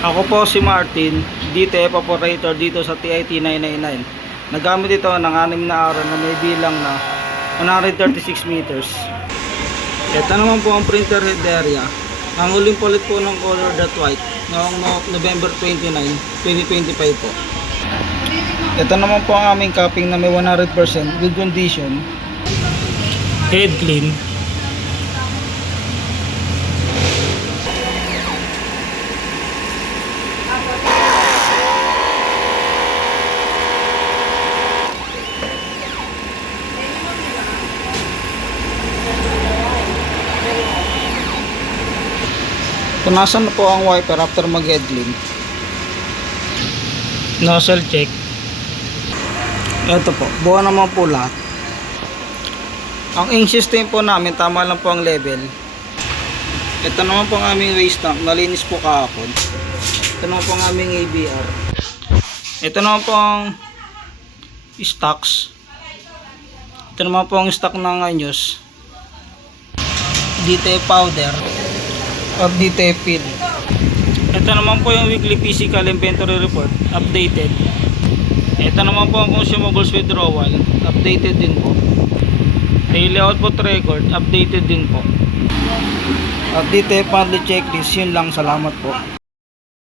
Ako po si Martin, DTF operator dito sa TIT 999. Nagamit ito ng 6 na araw na may bilang na 136 meters. Ito naman po ang printer head area. Ang huling palit po ng color dot white noong November 29, 2025 po. Ito naman po ang aming capping na may 100% good condition. Head clean. Punasan na po ang wiper after mag-head clean. Nozzle check. Ito po, buo naman po lahat. Ang ink system po namin, tama lang po ang level. Ito naman po ang aming waste tank, nalinis po kahapon. Ito naman po ang aming ABR. Ito naman po ang stocks. Ito naman po ang stock ng anyos. DTF powder or DTF pin. Ito naman po yung weekly physical inventory report, updated. Ito naman po ang consumables withdrawal, updated din po. Daily output record, updated din po. At DTF monthly checklist, yun lang, salamat po.